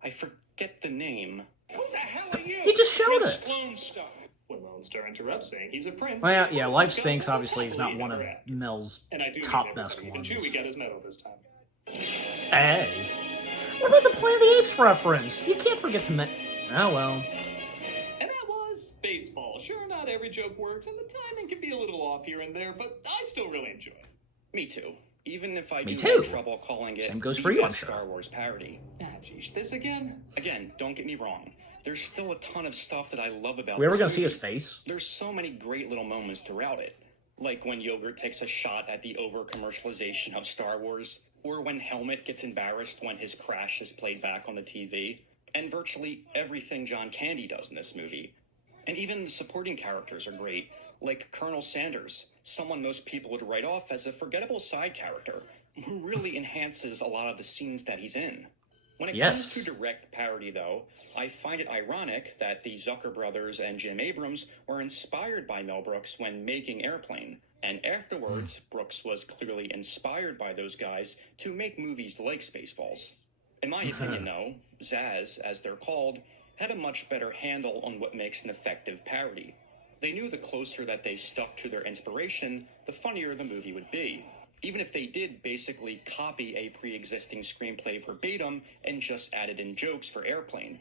I forget the name. Who the hell are you? He just showed Prince it. Lone Star. When Lone Star interrupts saying he's a prince... Well, the yeah, horse Life has got Stinks more obviously is not happily one of ever after. Mel's And I do top mean best everybody, ones. Even Chewie got his medal this time. Hey. What about the Planet of the Apes reference? You can't forget to Oh, well. And that was Spaceballs. Sure, not every joke works, and the timing can be a little off here and there, but I still really enjoy it. Me too. Even if I Me do too. have trouble calling it Same goes the for you, I'm best sure. Star Wars parody. Ah, geez, this again? Again, don't get me wrong. There's still a ton of stuff that I love about We ever this gonna see movie. his face? There's so many great little moments throughout it. Like when Yogurt takes a shot at the over-commercialization of Star Wars, or when Helmet gets embarrassed when his crash is played back on the TV, and virtually everything John Candy does in this movie. And even the supporting characters are great, like Colonel Sanders, someone most people would write off as a forgettable side character, who really enhances a lot of the scenes that he's in. When it comes to direct parody, though, I find it ironic that the Zucker brothers and Jim Abrams were inspired by Mel Brooks when making Airplane, and afterwards, Brooks was clearly inspired by those guys to make movies like Spaceballs. In my opinion, though, Zaz, as they're called, had a much better handle on what makes an effective parody. They knew the closer that they stuck to their inspiration, the funnier the movie would be. Even if they did basically copy a pre-existing screenplay verbatim and just added in jokes for Airplane.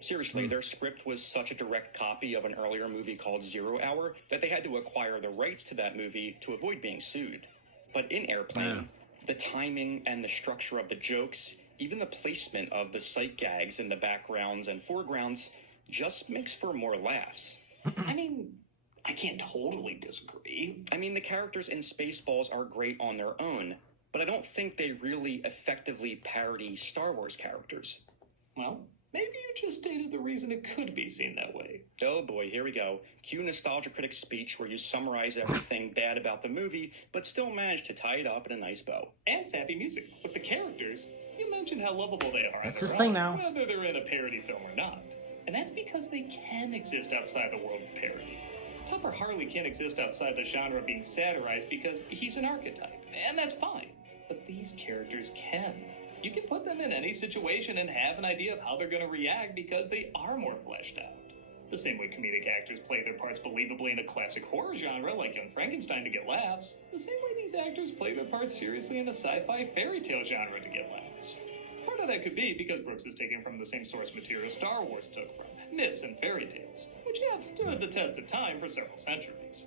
Seriously, their script was such a direct copy of an earlier movie called 0 Hour that they had to acquire the rights to that movie to avoid being sued. But in Airplane, the timing and the structure of the jokes, even the placement of the sight gags in the backgrounds and foregrounds, just makes for more laughs. I mean, I can't totally disagree. I mean, the characters in Spaceballs are great on their own, but I don't think they really effectively parody Star Wars characters. Well, maybe you just stated the reason it could be seen that way. Oh boy, here we go. Cue Nostalgia Critic's speech where you summarize everything bad about the movie, but still manage to tie it up in a nice bow. And sappy music. With the characters, you mentioned how lovable they are. That's his thing now. Whether they're in a parody film or not. And that's because they can exist outside the world of parody. Topper Harley can't exist outside the genre being satirized because he's an archetype, and that's fine. But these characters can. You can put them in any situation and have an idea of how they're going to react because they are more fleshed out. The same way comedic actors play their parts believably in a classic horror genre like Young Frankenstein to get laughs, the same way these actors play their parts seriously in a sci-fi fairy tale genre to get laughs. Part of that could be because Brooks is taken from the same source material Star Wars took from, myths and fairy tales, which have stood the test of time for several centuries.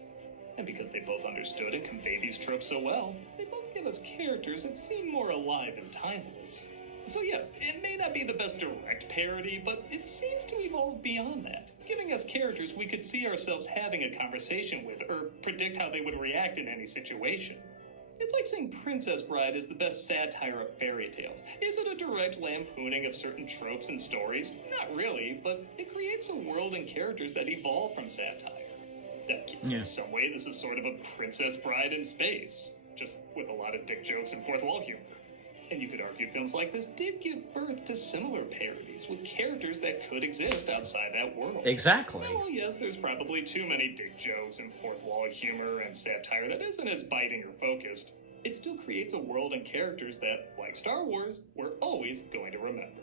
And because they both understood and conveyed these tropes so well, they both give us characters that seem more alive and timeless. So yes, it may not be the best direct parody, but it seems to evolve beyond that, giving us characters we could see ourselves having a conversation with, or predict how they would react in any situation. It's like saying Princess Bride is the best satire of fairy tales. Is it a direct lampooning of certain tropes and stories? Not really, but it creates a world and characters that evolve from satire. In some way, this is sort of a Princess Bride in space, just with a lot of dick jokes and fourth wall humor. And you could argue films like this did give birth to similar parodies with characters that could exist outside that world. Exactly. Well, yes, there's probably too many dick jokes and fourth wall humor and satire that isn't as biting or focused. It still creates a world and characters that, like Star Wars, we're always going to remember.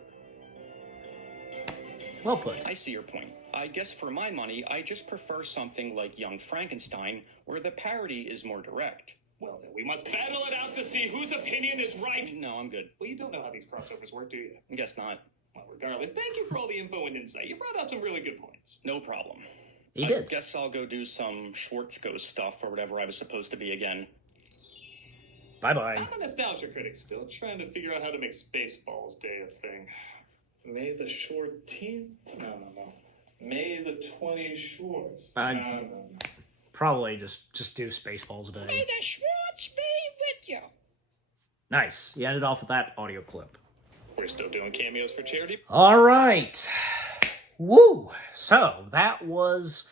Well put. I see your point. I guess for my money, I just prefer something like Young Frankenstein, where the parody is more direct. Well, then we must battle it out to see whose opinion is right. No, I'm good. Well, you don't know how these crossovers work, do you? Guess not. Well, regardless, thank you for all the info and insight. You brought out some really good points. No problem. He did. I guess I'll go do some Schwartz Ghost stuff or whatever I was supposed to be again. Bye-bye. I'm a nostalgia critic, still trying to figure out how to make Spaceballs Day a thing. May the short teen? No. May the 20 Schwartz. No. Probably just do Spaceballs a day. May the Schwartz be with you. Nice. You ended off with that audio clip. We're still doing cameos for charity. All right. Woo! So, that was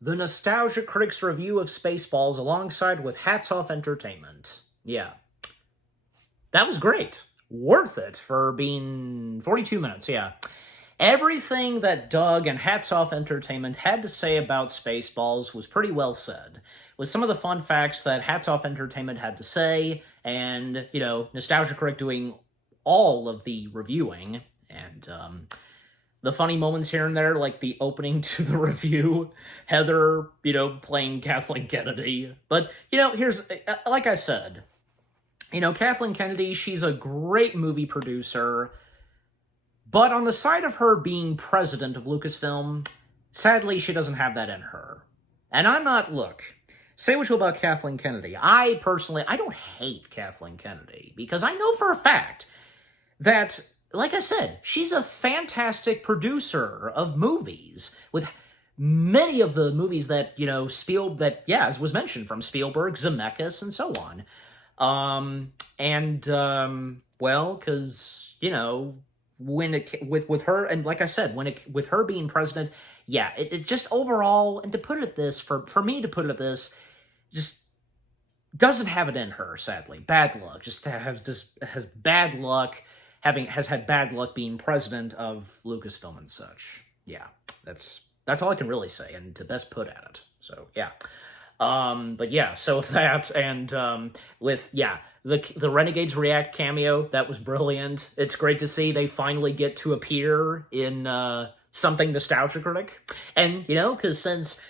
the Nostalgia Critics review of Spaceballs alongside with Hats Off Entertainment. Yeah. That was great. Worth it for being 42 minutes, yeah. Everything that Doug and Hats Off Entertainment had to say about Spaceballs was pretty well said. With some of the fun facts that Hats Off Entertainment had to say, and, Nostalgia Critic doing all of the reviewing, and, the funny moments here and there, like the opening to the review, Heather, playing Kathleen Kennedy. But, here's, like I said, Kathleen Kennedy, she's a great movie producer, but on the side of her being president of Lucasfilm, sadly, she doesn't have that in her. And I'm not, look, say what you will about Kathleen Kennedy. I don't hate Kathleen Kennedy, because I know for a fact that, like I said, she's a fantastic producer of movies, with many of the movies that, as was mentioned, from Spielberg, Zemeckis, and so on. Well, because, you know, when it, with her, and like I said, with her being president, yeah, it just overall, and to put it this, for me to put it this, just doesn't have it in her, sadly. Bad luck. Just has bad luck, has had bad luck being president of Lucasfilm and such. Yeah, that's all I can really say, and to best put at it. So, yeah. But yeah, so with that, and with, yeah, the Renegades React cameo, that was brilliant. It's great to see they finally get to appear in something Nostalgia Critic. And, you know, because since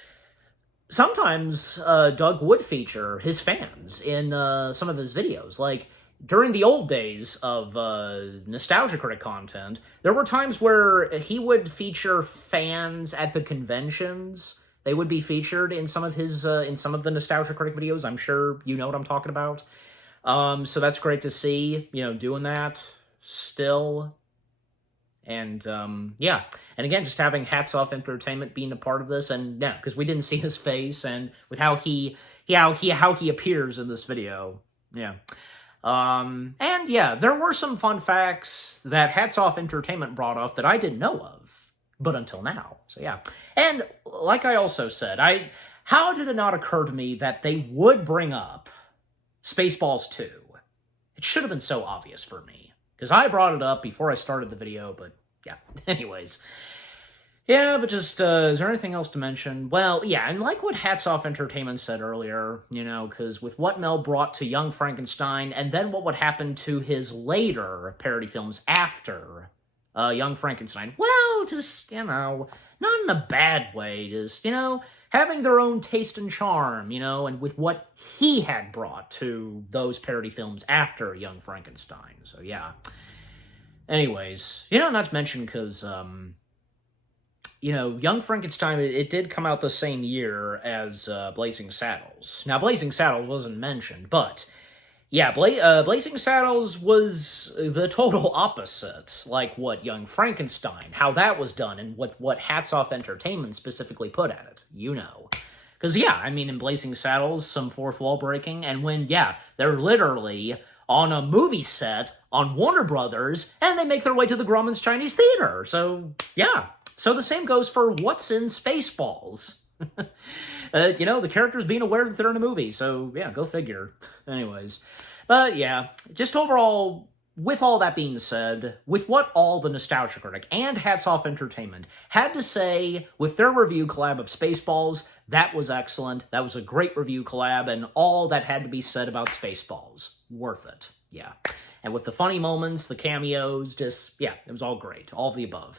sometimes Doug would feature his fans in some of his videos, like during the old days of Nostalgia Critic content, there were times where he would feature fans at the conventions. They would be featured in some of his in some of the Nostalgia Critic videos. I'm sure you know what I'm talking about. So that's great to see, you know, doing that still. And yeah, and again, just having Hats Off Entertainment being a part of this, and yeah, because we didn't see his face, and with how he appears in this video, yeah. And yeah, there were some fun facts that Hats Off Entertainment brought up that I didn't know of, but until now. So yeah, and like I also said, how did it not occur to me that they would bring up Spaceballs 2? It should have been so obvious for me. Because I brought it up before I started the video, but yeah. Anyways. Yeah, but just, is there anything else to mention? Well, yeah, and like what Hats Off Entertainment said earlier, you know, because with what Mel brought to Young Frankenstein, and then what would happen to his later parody films after Young Frankenstein, well, just, you know, not in a bad way, just, you know, having their own taste and charm, you know, and with what he had brought to those parody films after Young Frankenstein. So, yeah. Anyways, you know, not to mention, because, you know, Young Frankenstein, it did come out the same year as Blazing Saddles. Now, Blazing Saddles wasn't mentioned, but yeah, Blazing Saddles was the total opposite, like what Young Frankenstein, how that was done, and what Hats Off Entertainment specifically put at it, you know. Because, yeah, I mean, in Blazing Saddles, some fourth wall breaking, and when, yeah, they're literally on a movie set on Warner Brothers, and they make their way to the Grauman's Chinese Theater. So, yeah. So the same goes for what's in Spaceballs. You know, the characters being aware that they're in a movie, so yeah, go figure. Anyways. But yeah, just overall, with all that being said, with what all the Nostalgia Critic and Hats Off Entertainment had to say with their review collab of Spaceballs, that was excellent. That was a great review collab, and all that had to be said about Spaceballs. Worth it. Yeah. And with the funny moments, the cameos, just, yeah, it was all great. All of the above.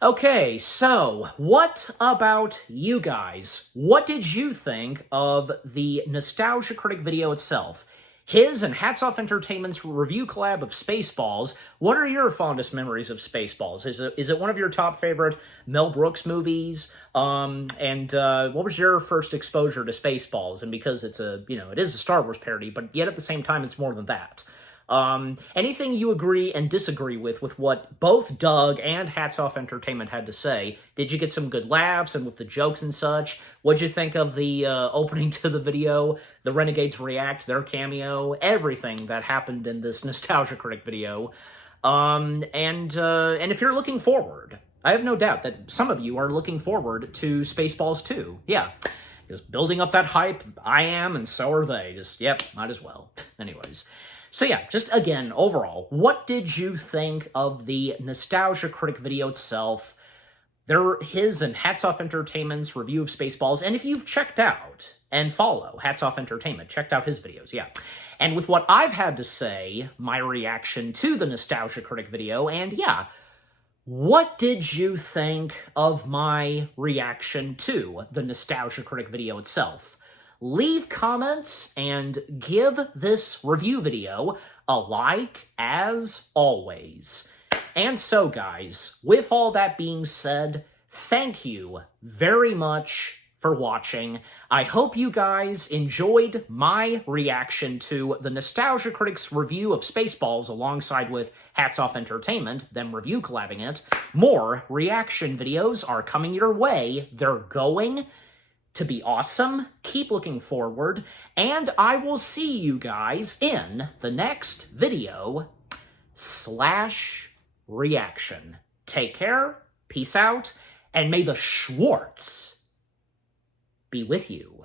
Okay, so what about you guys? What did you think of the Nostalgia Critic video itself? His and Hats Off Entertainment's review collab of Spaceballs. What are your fondest memories of Spaceballs? Is it one of your top favorite Mel Brooks movies? And what was your first exposure to Spaceballs? And because it's it is a Star Wars parody, but yet at the same time it's more than that. Anything you agree and disagree with what both Doug and Hats Off Entertainment had to say? Did you get some good laughs and with the jokes and such? What'd you think of the opening to the video, the Renegades React, their cameo, everything that happened in this Nostalgia Critic video? And if you're looking forward, I have no doubt that some of you are looking forward to Spaceballs 2. Yeah. Just building up that hype. I am, and so are they. Just, yep, might as well. Anyways. So yeah, just again, overall, what did you think of the Nostalgia Critic video itself? His and Hats Off Entertainment's review of Spaceballs, and if you've checked out and follow Hats Off Entertainment, checked out his videos, yeah. And with what I've had to say, my reaction to the Nostalgia Critic video, and yeah, what did you think of my reaction to the Nostalgia Critic video itself? Leave comments and give this review video a like, as always. And so, guys, with all that being said, thank you very much for watching. I hope you guys enjoyed my reaction to the Nostalgia Critic's review of Spaceballs alongside with Hats Off Entertainment, them review collabing it. More reaction videos are coming your way. They're going to be awesome. Keep looking forward, and I will see you guys in the next video / reaction. Take care, peace out, and may the Schwartz be with you.